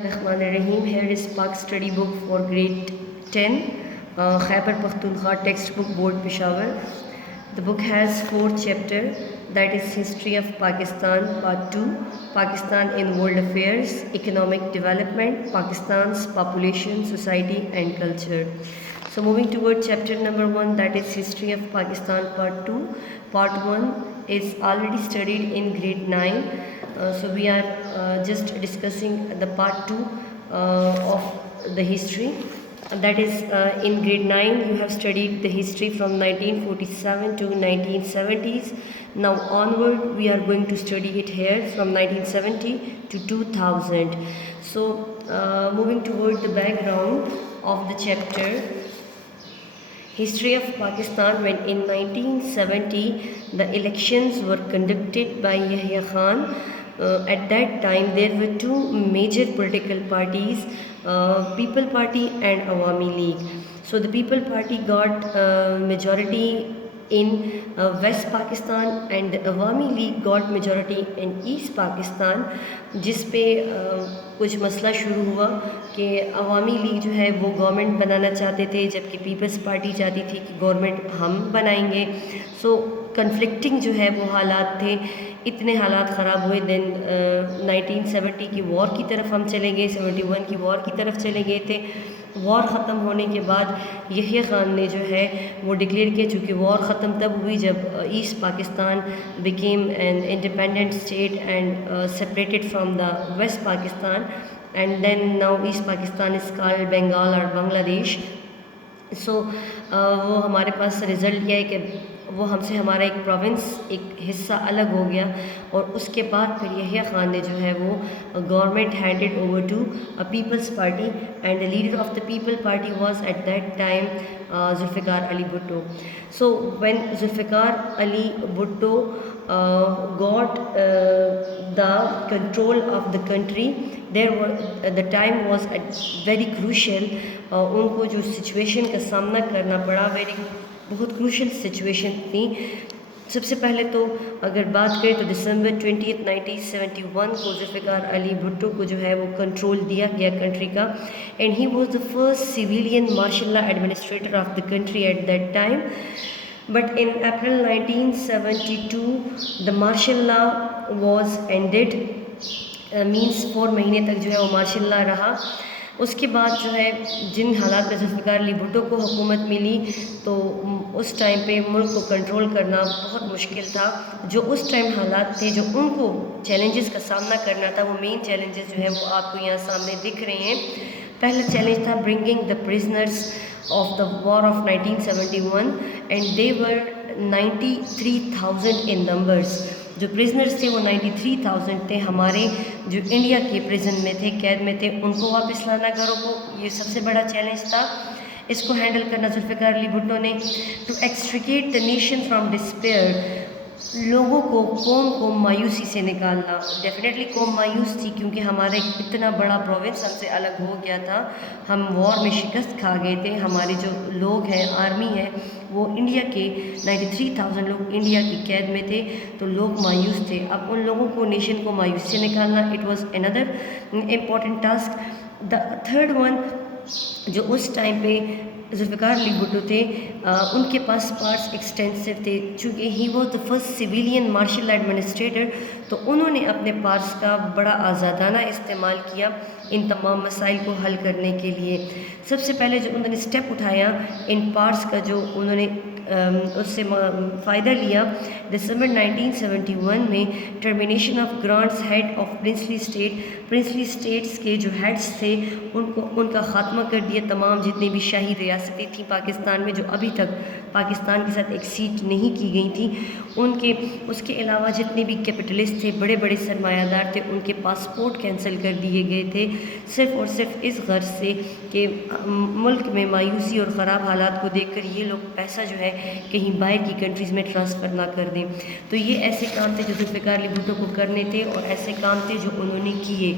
Rahim. Here is Pak study book for grade 10, Khyber Pakhtunkhwa textbook board Peshawar. The book has 4 chapters, that is History of Pakistan part 2, Pakistan in World Affairs, Economic Development, Pakistan's Population, Society and Culture. So moving toward chapter number 1, that is History of Pakistan part 2. Part 1 is already studied in grade 9. So we are just discussing the part 2 of the history. That is in grade 9 you have studied the history from 1947 to 1970s. Now onward we are going to study it here from 1970 to 2000. So moving toward the background of the chapter, History of Pakistan, when in 1970 the elections were conducted by Yahya Khan. At that time there were 2 major political parties, People Party and Awami League. So the People Party got majority in West Pakistan and the Awami League got majority in East Pakistan, جس پہ کچھ مسئلہ شروع ہوا کہ عوامی league جو ہے وہ گورنمنٹ بنانا چاہتے تھے جبکہ پیپلز پارٹی چاہتی تھی کہ گورنمنٹ ہم بنائیں گے. سو کنفلکٹنگ جو ہے وہ حالات تھے, اتنے حالات خراب ہوئے. دین 1970 کی وار کی طرف ہم چلے گئے, 71 کی وار کی طرف چلے گئے تھے. وار ختم ہونے کے بعد یحییٰ خان نے جو ہے وہ ڈکلیئر کیا, چونکہ وار ختم تب ہوئی جب east Pakistan became an independent state and separated from the west Pakistan, and then now east Pakistan is called Bengal اور بنگلہ دیش. سو وہ ہمارے پاس رزلٹ یہ ہے کہ وہ ہم سے ہمارا ایک پروونس, ایک حصہ الگ ہو گیا, اور اس کے بعد پھر یحییٰ خان نے جو ہے وہ government handed over to peoples party, and the leader of the people party was at that time Zulfikar Ali Bhutto. So when Zulfikar Ali Bhutto got the control of the country, the time was very crucial. ان کو جو سچویشن کا سامنا کرنا پڑا بہت crucial situation تھی. سب سے پہلے تو اگر بات کریں تو دسمبر 20 1971 کو ذوالفقار علی بھٹو کو جو ہے وہ کنٹرول دیا گیا کنٹری کا, and he was the first civilian martial law administrator of the country at that time. But in April 1972 the martial law was ended, means 4 مہینے تک جو ہے وہ مارشل لا رہا. اس کے بعد جو ہے جن حالات میں ذوالفقار علی بھٹو کو حکومت ملی تو اس ٹائم پہ ملک کو کنٹرول کرنا بہت مشکل تھا. جو اس ٹائم حالات تھے, جو ان کو چیلنجز کا سامنا کرنا تھا, وہ مین چیلنجز جو ہے وہ آپ کو یہاں سامنے دکھ رہے ہیں. پہلا چیلنج تھا bringing the prisoners of the war of 1971 and they were 93,000 in numbers. جو پرزنرز تھے وہ 93,000 تھے, ہمارے جو انڈیا کے پریزن میں تھے, قید میں تھے, ان کو واپس لانا گھروں کو. یہ سب سے بڑا چیلنج تھا. اس کو ہینڈل کرنا ذوالفقار علی بھٹو نے. To extricate the nation from despair, لوگوں کو, قوم کو مایوسی سے نکالنا. ڈیفینیٹلی قوم مایوس تھی کیونکہ ہمارا ایک اتنا بڑا پروونس ہم سے الگ ہو گیا تھا, ہم وار میں شکست کھا گئے تھے. ہمارے جو لوگ ہیں, آرمی ہے, وہ انڈیا کے 93,000 لوگ انڈیا کی قید میں تھے, تو لوگ مایوس تھے. اب ان لوگوں کو, نیشن کو مایوس سے نکالنا, it was another important task. The third one, جو اس ٹائم پہ ذوالفقار علی بھٹو تھے, ان کے پاس پارٹس ایکسٹینسو تھے, چونکہ he was the first civilian martial administrator, تو انہوں نے اپنے پارٹس کا بڑا آزادانہ استعمال کیا ان تمام مسائل کو حل کرنے کے لیے. سب سے پہلے جو انہوں نے اسٹیپ اٹھایا ان پارٹس کا, جو انہوں نے اس سے فائدہ لیا, دسمبر 1971 میں termination of grants head of princely state, princely states کے جو ہیڈس تھے ان کا خاتمہ کر دیا. تمام جتنی بھی شاہی ریاستیں تھیں پاکستان میں, جو ابھی تک پاکستان کے ساتھ ایک سیٹ نہیں کی گئی تھیں, ان کے, اس کے علاوہ جتنے بھی کیپٹلسٹ تھے, بڑے بڑے سرمایہ دار تھے, ان کے پاسپورٹ کینسل کر دیے گئے تھے, صرف اور صرف اس غرض سے کہ ملک میں مایوسی اور خراب حالات کو دیکھ کر یہ لوگ پیسہ جو ہے کہیں باہر کی کنٹریز میں ٹرانسفر نہ کر دیں. تو یہ ایسے کام تھے جو ذوالفقار علی بھٹو کو کرنے تھے, اور ایسے کام تھے جو انہوں نے کیے.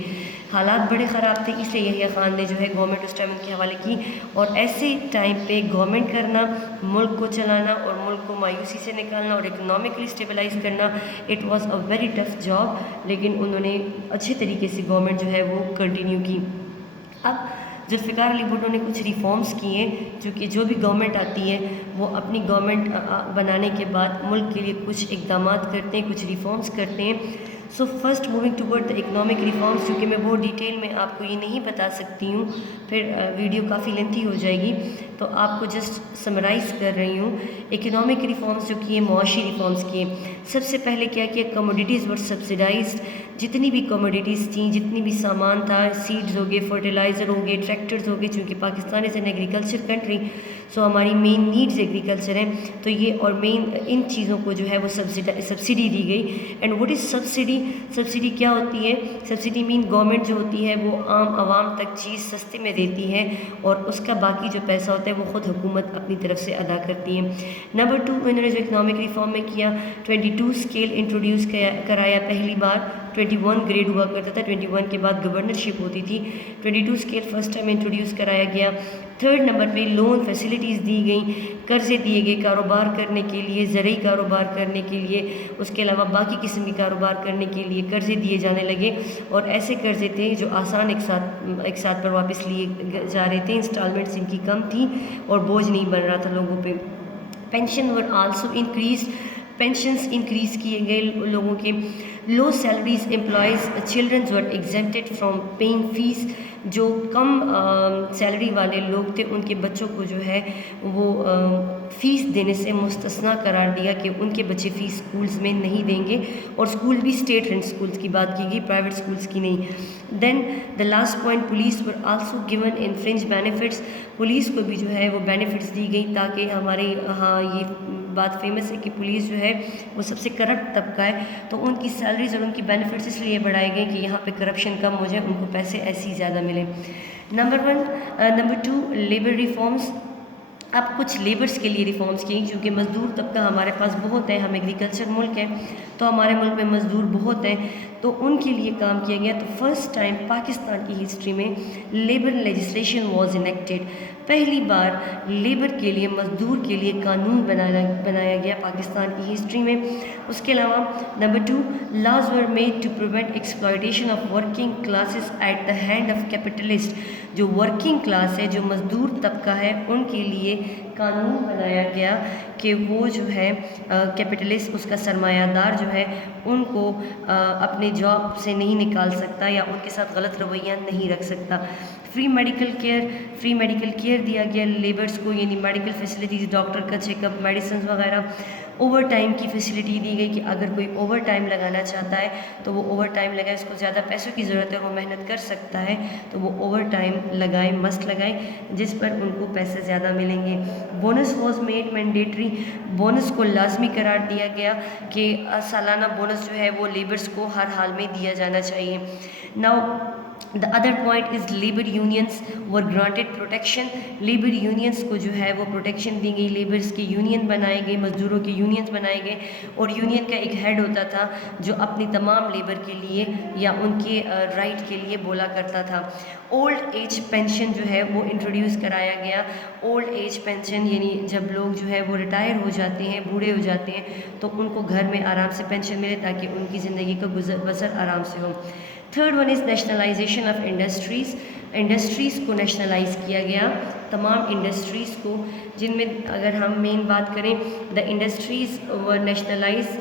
حالات بڑے خراب تھے، اس لیے یحییٰ خان نے جو ہے گورنمنٹ اس ٹائم ان کے حوالے کی، اور ایسے ٹائم پہ گورنمنٹ کرنا، ملک کو چلانا اور ملک کو مایوسی سے نکالنا اور اکنامکلی اسٹیبلائز کرنا، it was a very tough job, لیکن انہوں نے اچھے طریقے سے گورنمنٹ جو ہے وہ کنٹینیو کی۔ اب ذوالفقار علی بھٹو نے کچھ ریفارمز کیے، چونکہ جو بھی گورنمنٹ آتی ہے وہ اپنی گورنمنٹ بنانے کے بعد ملک کے لیے کچھ اقدامات کرتے ہیں، کچھ ریفارمز کرتے ہیں۔ So first moving toward the economic reforms, کیونکہ میں بہت ڈیٹیل میں آپ کو یہ نہیں بتا سکتی ہوں، پھر ویڈیو کافی لینتھی ہو جائے گی، تو آپ کو جسٹ سمرائز کر رہی ہوں۔ اکنامک ریفارمز جو کیے، معاشی ریفارمز کیے، سب سے پہلے کیا کیا، کموڈیٹیز ور سبسیڈائزڈ، جتنی بھی کموڈیٹیز تھیں، جتنی بھی سامان تھا، سیڈز ہو گئے، فرٹیلائزر ہو گئے، ٹریکٹرز ہو گئے، چونکہ Pakistan is an agriculture country, so ہماری مین نیڈز ایگریکلچر ہیں، تو یہ اور مین ان چیزوں کو جو ہے وہ سبسڈی دی گئی۔ And what is subsidy? Subsidy کیا ہوتی ہے؟ سبسڈی مین گورنمنٹ جو ہوتی ہے وہ عام عوام تک چیز سستے میں دیتی ہے، اور اس کا باقی جو پیسہ ہوتا ہے وہ خود حکومت اپنی طرف سے ادا کرتی ہے۔ نمبر 2، انہوں نے جو اکنامک ریفارم میں کیا، 22 اسکیل انٹروڈیوس کرایا پہلی بار۔ 21 گریڈ ہوا کرتا تھا، 21 کے بعد گورنرشپ ہوتی تھی، 22 اسکیل فرسٹ ٹائم انٹروڈیوس کرایا گیا۔ تھرڈ نمبر پہ لون فیسلٹیز دی گئیں، قرضے دیے گئے کاروبار کرنے کے لیے، زرعی کاروبار کرنے کے لیے، اس کے علاوہ باقی قسم کے کاروبار کرنے کے لیے قرضے دیے جانے لگے، اور ایسے قرضے تھے جو آسان ایک ساتھ پر واپس لیے جا رہے تھے، انسٹالمنٹس ان کی کم تھی اور بوجھ نہیں بن رہا تھا لوگوں پہ۔ Pension were also increase, pensions increase کیے گئے لوگوں کے۔ Low salaries employees childrens were exempted from paying fees, جو کم سیلری والے لوگ تھے ان کے بچوں کو جو ہے وہ فیس دینے سے مستثنیٰ قرار دیا کہ ان کے بچے فیس اسکولز میں نہیں دیں گے، اور اسکول بھی اسٹیٹ رنٹ اسکولز کی بات کی گئی، پرائیویٹ اسکولز کی نہیں۔ Then the last point, police were also given in fringe benefits, police کو بھی جو ہے وہ بینیفٹس دی گئی، تاکہ ہمارے ہاں یہ بات فیمس ہے کہ پولیس جو ہے وہ سب سے کرپٹ طبقہ ہے، تو ان کی سیلریز اور ان کی بینیفٹس اس لیے بڑھائے گئے کہ یہاں پہ کرپشن کم ہو جائے، ان کو پیسے ایسے ہی زیادہ ملیں۔ Number 2 labour reforms. اب کچھ لیبرز کے لیے ریفارمز کی، کیونکہ مزدور طبقہ ہمارے پاس بہت ہے، ہم ایگریکلچر ملک ہیں، تو ہمارے ملک میں مزدور بہت ہیں، تو ان کے لیے کام کیا گیا۔ تو فرسٹ ٹائم پاکستان کی ہسٹری میں لیبر لیجسلیشن واز انیکٹڈ، پہلی بار لیبر کے لیے، مزدور کے لیے قانون بنایا گیا پاکستان کی ہسٹری میں۔ اس کے علاوہ number 2 laws were made to prevent exploitation of working classes at the hand of capitalist, جو ورکنگ کلاس ہے، جو مزدور طبقہ ہے، ان کے لیے قانون بنایا گیا کہ وہ جو ہے کیپٹلسٹ، اس کا سرمایہ دار جو ہے، ان کو اپنے جاب سے نہیں نکال سکتا یا ان کے ساتھ غلط رویہ نہیں رکھ سکتا۔ فری میڈیکل کیئر دیا گیا لیبرز کو، یعنی میڈیکل فیسلٹیز، ڈاکٹر کا چیک اپ، میڈیسنز وغیرہ۔ اوور ٹائم کی فیسلٹی دی گئی کہ اگر کوئی اوور ٹائم لگانا چاہتا ہے تو وہ اوور ٹائم لگائے، اس کو زیادہ پیسوں کی ضرورت ہے، وہ محنت کر سکتا ہے تو وہ اوور ٹائم لگائے، مست لگائے، جس پر ان کو پیسے زیادہ ملیں گے۔ Bonus was made mandatory, bonus کو لازمی قرار دیا گیا کہ سالانہ بونس جو ہے وہ لیبرز کو ہر حال میں دیا جانا چاہیے۔ Now the other point is labor unions were granted protection، labour unions کو جو ہے وہ پروٹیکشن دی گئی، لیبرز کے یونین بنائے گئے، مزدوروں کے یونینز بنائے گئے، اور یونین کا ایک ہیڈ ہوتا تھا جو اپنی تمام لیبر کے لیے یا ان کے رائٹ کے لیے بولا کرتا تھا۔ اولڈ ایج پینشن جو ہے وہ انٹروڈیوس کرایا گیا۔ اولڈ ایج پینشن یعنی جب لوگ جو ہے وہ ریٹائر ہو جاتے ہیں، بوڑھے ہو جاتے ہیں، تو ان کو گھر میں آرام سے پینشن ملے تاکہ ان کی زندگی کا بسر آرام سے ہو۔ Third one is nationalization of industries, industries کو نیشنلائز کیا گیا، تمام انڈسٹریز کو، جن میں اگر ہم مین بات کریں دا انڈسٹریز ور نیشنلائز،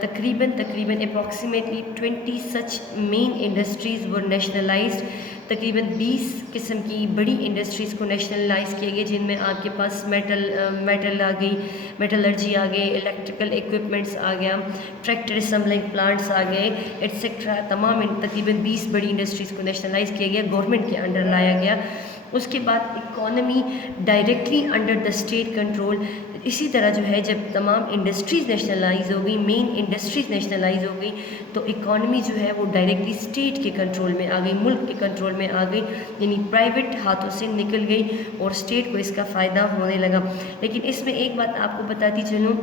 تقریباً اپروکسیمیٹلی 20 سچ مین انڈسٹریز ور نیشنلائزڈ، تقریباً 20 قسم کی بڑی انڈسٹریز کو نیشنلائز کیا گیا، جن میں آپ کے پاس میٹل آ گئی، میٹلرجی آ گئی، الیکٹریکل ایکوپمنٹس آ گیا، ٹریکٹر اسمبلنگ پلانٹس آ گئے ایٹسیٹرا، تمام تقریباً 20 بڑی انڈسٹریز کو نیشنلائز کیا گیا، گورنمنٹ کے انڈر لایا گیا۔ اس کے بعد economy directly under the state control, اسی طرح جو ہے جب تمام انڈسٹریز نیشنلائز ہو گئی، مین انڈسٹریز نیشنلائز ہو گئی، تو اکانومی جو ہے وہ ڈائریکٹلی اسٹیٹ کے کنٹرول میں آ گئی، ملک کے کنٹرول میں آ گئی، یعنی پرائیویٹ ہاتھوں سے نکل گئی اور اسٹیٹ کو اس کا فائدہ ہونے لگا۔ لیکن اس میں ایک بات آپ کو بتاتی چلوں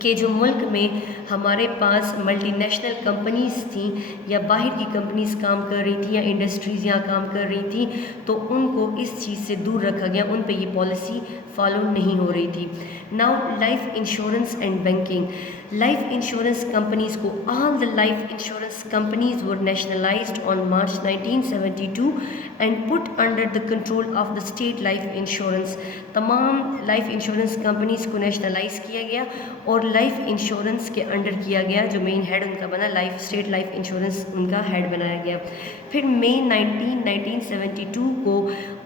کہ جو ملک میں ہمارے پاس ملٹی نیشنل کمپنیز تھیں یا باہر کی کمپنیز کام کر رہی تھیں یا انڈسٹریز یہاں کام کر رہی تھیں تو ان کو اس چیز سے دور رکھا گیا، ان پہ یہ پالیسی فالو نہیں ہو رہی تھی۔ Now life insurance and banking, life insurance companies کو all the life insurance companies were nationalized on March 1972 and put under the control of the state life insurance۔ تمام لائف انشورنس کمپنیز کو nationalize کیا گیا اور life insurance کے under کیا گیا، جو مین ہیڈ ان کا بنا اسٹیٹ لائف انشورنس ان کا ہیڈ بنایا گیا۔ پھر مئی 1972 کو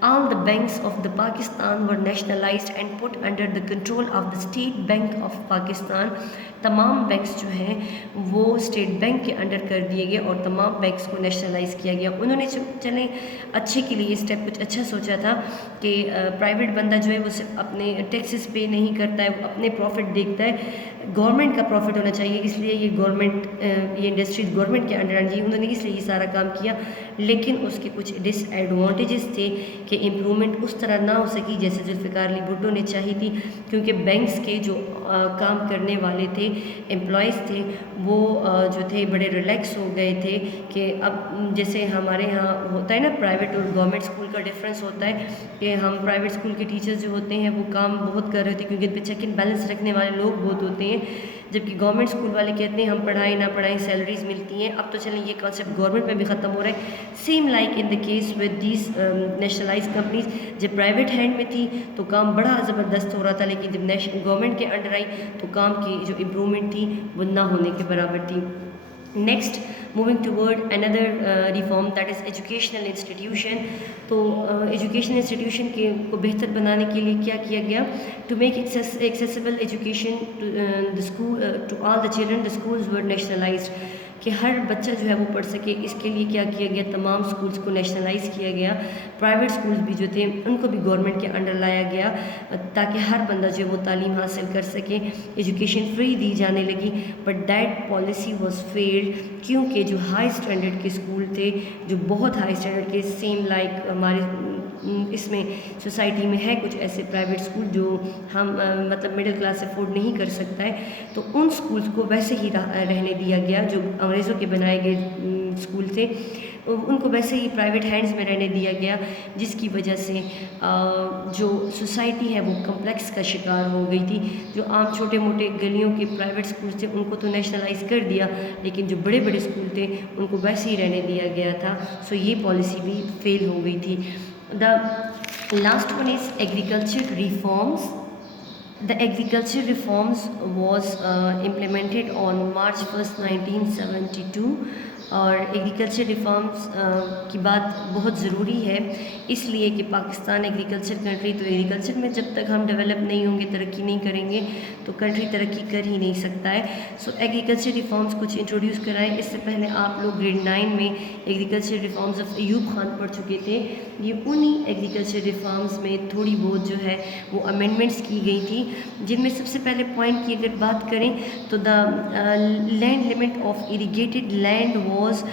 all the banks of the Pakistan were nationalized and put under the control of the State Bank of Pakistan۔ تمام بینکس جو ہیں وہ اسٹیٹ بینک کے انڈر کر دیے گئے اور تمام بینکس کو نیشنلائز کیا گیا۔ انہوں نے چلیں اچھے کے لیے یہ اسٹیپ کچھ اچھا سوچا تھا کہ پرائیویٹ بندہ جو ہے وہ صرف اپنے ٹیکسز پے نہیں کرتا ہے، وہ اپنے پروفٹ دیکھتا ہے، گورنمنٹ کا پروفٹ ہونا چاہیے، اس لیے یہ گورنمنٹ یہ انڈسٹریز گورنمنٹ کے انڈر آنی چاہیے۔ انہوں نے اس لیے یہ سارا کام کیا، لیکن اس کے کچھ ڈس ایڈوانٹیجز تھے کہ امپرومنٹ اس طرح نہ ہو سکی جیسے ذوالفقار علی بھٹو نے چاہی تھی، کیونکہ بینکس کے جو کام کرنے والے تھے، امپلائیز تھے، وہ جو تھے بڑے ریلیکس ہو گئے تھے کہ اب جیسے ہمارے ہاں ہوتا ہے نا پرائیویٹ اور گورنمنٹ اسکول کا ڈفرینس ہوتا ہے کہ ہم پرائیویٹ اسکول کے ٹیچرز جو ہوتے ہیں وہ کام بہت کر رہے ہوتے ہیں کیونکہ ان پہ چیک اینڈ بیلنس رکھنے والے لوگ بہت ہوتے ہیں، جبکہ گورنمنٹ اسکول والے کہتے ہیں ہم پڑھائیں نہ پڑھائیں سیلریز ملتی ہیں۔ اب تو چلیں یہ کانسیپٹ گورنمنٹ میں بھی ختم ہو رہا ہے۔ Same like in the case with these nationalize companies, جب پرائیویٹ ہینڈ میں تھی تو کام بڑا زبردست ہو رہا تھا، لیکن جب گورنمنٹ کے انڈر آئی تو کام کی جو امپرومنٹ تھی وہ نہ ہونے کے برابر تھی۔ Next moving toward another reform that is educational institution. تو ایجوکیشنل انسٹیٹیوشن کو بہتر بنانے کے لیے کیا کیا گیا؟ To make accessible education to all the children, the schools were nationalized, کہ ہر بچہ جو ہے وہ پڑھ سکے، اس کے لیے کیا کیا گیا؟ تمام اسکولس کو نیشنلائز کیا گیا۔ پرائیویٹ اسکولس بھی جو تھے ان کو بھی گورنمنٹ کے انڈر لایا گیا تاکہ ہر بندہ جو ہے وہ تعلیم حاصل کر سکے، ایجوکیشن فری دی جانے لگی۔ But that policy was field, کیونکہ جو ہائی اسٹینڈرڈ کے اسکول تھے، جو بہت ہائی اسٹینڈرڈ کے، سیم لائک ہمارے اس میں سوسائٹی میں ہے کچھ ایسے پرائیویٹ اسکول جو ہم مطلب مڈل کلاس افورڈ نہیں کر سکتا ہے، تو ان اسکولس کو ویسے ہی رہنے دیا گیا جو انگریزوں کے بنائے گئے اسکول تھے، ان کو ویسے ہی پرائیویٹ ہینڈز میں رہنے دیا گیا، جس کی وجہ سے جو سوسائٹی ہے وہ کمپلیکس کا شکار ہو گئی تھی۔ جو عام چھوٹے موٹے گلیوں کے پرائیویٹ اسکولس تھے ان کو تو نیشنلائز کر دیا، لیکن جو بڑے بڑے اسکول تھے ان کو ویسے ہی رہنے دیا گیا تھا، سو یہ پالیسی بھی فیل ہو گئی تھی۔ The last one is agriculture reforms. The agriculture reforms was implemented on March 1st, 1972، اور ایگریکلچر ریفارمس کی بات بہت ضروری ہے اس لیے کہ پاکستان ایگریکلچر کنٹری، تو ایگریکلچر میں جب تک ہم ڈیولپ نہیں ہوں گے، ترقی نہیں کریں گے تو کنٹری ترقی کر ہی نہیں سکتا ہے۔ سو ایگریکلچر ریفارمس کچھ انٹروڈیوس کرائیں۔ اس سے پہلے آپ لوگ گریڈ 9 میں agriculture reforms of Ayub Khan پڑھ چکے تھے۔ یہ انہی ایگریکلچر ریفارمس میں تھوڑی بہت جو ہے وہ امینڈمنٹس کی گئی تھی، جن میں سب سے پہلے پوائنٹ کی اگر بات کریں تو the land limit of irrigated land was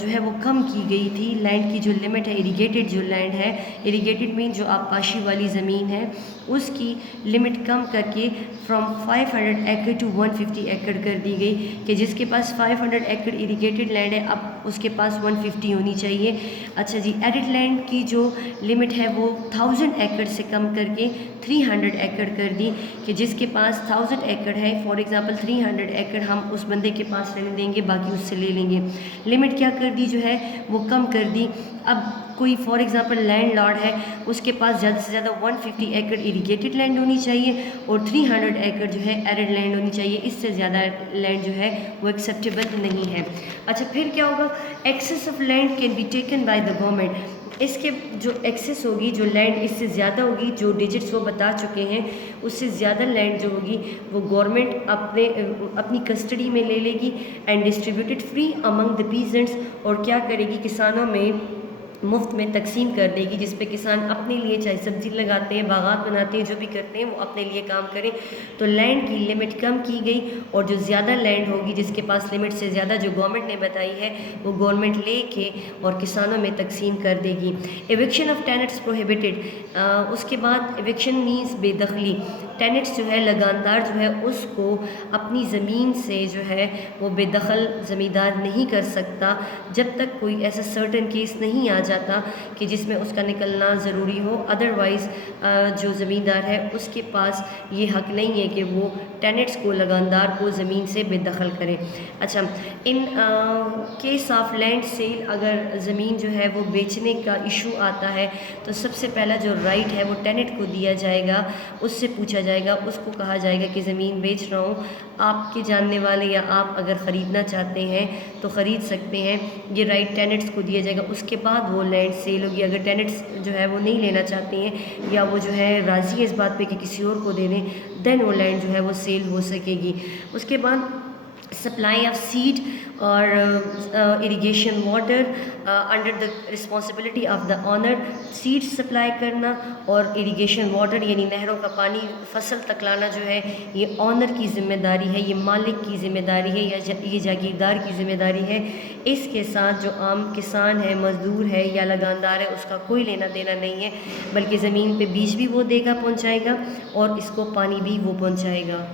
جو ہے وہ کم کی گئی تھی۔ لینڈ کی جو لمٹ ہے، اریگیٹڈ جو لینڈ ہے، اریگیٹڈ مین جو آبپاشی والی زمین ہے، اس کی لمٹ کم کر کے فرام 500 ایکڑ ٹو 150 ایکڑ کر دی گئی، کہ جس کے پاس 500 ایکڑ اریگیٹڈ لینڈ ہے اب اس کے پاس 150 ہونی چاہیے۔ اچھا جی، ایڈڈ لینڈ کی جو لمٹ ہے وہ 1000 ایکڑ سے کم کر کے 300 ایکڑ کر دی، کہ جس کے پاس 1000 ایکڑ ہے، فار ایگزامپل 300 ایکڑ ہم اس بندے کے پاس رہنے دیں گے، باقی اس سے لے لیں گے۔ لمٹ کیا کر دی جو ہے وہ کم کر دی۔ اب کوئی فار ایگزامپل لینڈ لارڈ ہے، اس کے پاس زیادہ سے زیادہ 150 ایکڑ اریگیٹڈ لینڈ ہونی چاہیے اور 300 ایکڑ جو ہے ایڈڈ لینڈ ہونی چاہیے، اس سے زیادہ لینڈ جو ہے وہ ایکسیپٹیبل نہیں ہے۔ اچھا پھر کیا ہوگا؟ Excess of land can be taken by the government. اس کے جو ایکسیس ہوگی، جو لینڈ اس سے زیادہ ہوگی، جو ڈیجٹس وہ بتا چکے ہیں، اس سے زیادہ لینڈ جو ہوگی وہ گورنمنٹ اپنی کسٹڈی میں لے لے گی and distributed free Umang the peasants, اور کیا کرے گی؟ کسانوں میں مفت میں تقسیم کر دے گی، جس پہ کسان اپنے لیے چاہے سبزی لگاتے ہیں، باغات بناتے ہیں، جو بھی کرتے ہیں وہ اپنے لیے کام کریں۔ تو لینڈ کی لمٹ کم کی گئی، اور جو زیادہ لینڈ ہوگی، جس کے پاس لمٹ سے زیادہ جو گورنمنٹ نے بتائی ہے، وہ گورنمنٹ لے کے اور کسانوں میں تقسیم کر دے گی۔ ایوکشن آف ٹیننٹس پروہیبٹڈ، اس کے بعد ایوکشن مینس بے دخلی۔ ٹینٹس جو ہے لگاندار جو ہے اس کو اپنی زمین سے جو ہے وہ بے دخل زمیندار نہیں کر سکتا جب تک کوئی ایسا سرٹن کیس نہیں آ جاتا کہ جس میں اس کا نکلنا ضروری ہو. ادروائز جو زمیندار ہے اس کے پاس یہ حق نہیں ہے کہ وہ ٹینٹس کو لگاندار کو زمین سے بے دخل کرے. اچھا، in case of land sale اگر زمین جو ہے وہ بیچنے کا ایشو آتا ہے تو سب سے پہلا جو رائٹ ہے وہ ٹینٹ کو دیا جائے گا. اس سے پوچھا جائے گا، اس کو کہا جائے گا کہ زمین بیچ رہا ہوں، آپ کے جاننے والے یا آپ اگر خریدنا چاہتے ہیں تو خرید سکتے ہیں. یہ رائٹ ٹینٹس کو دیا جائے گا. اس کے بعد وہ لینڈ سیل ہوگی. اگر ٹینٹس جو ہے وہ نہیں لینا چاہتے ہیں یا وہ جو ہے راضی ہے اس بات پہ کہ کسی اور کو دے دیں، دین وہ لینڈ جو ہے وہ سیل ہو سکے گی. اس کے بعد سپلائی آف سیڈ اور irrigation water under the responsibility of the owner. Seed supply کرنا اور اریگیشن واٹر یعنی نہروں کا پانی فصل تک لانا جو ہے یہ آنر کی ذمہ داری ہے، یہ مالک کی ذمہ داری ہے یا یہ جاگیردار کی ذمہ داری ہے. اس کے ساتھ جو عام کسان ہے، مزدور ہے یا لگاندار ہے اس کا کوئی لینا دینا نہیں ہے، بلکہ زمین پہ بیج بھی وہ دے گا، پہنچائے گا، اور اس کو پانی بھی وہ پہنچائے گا.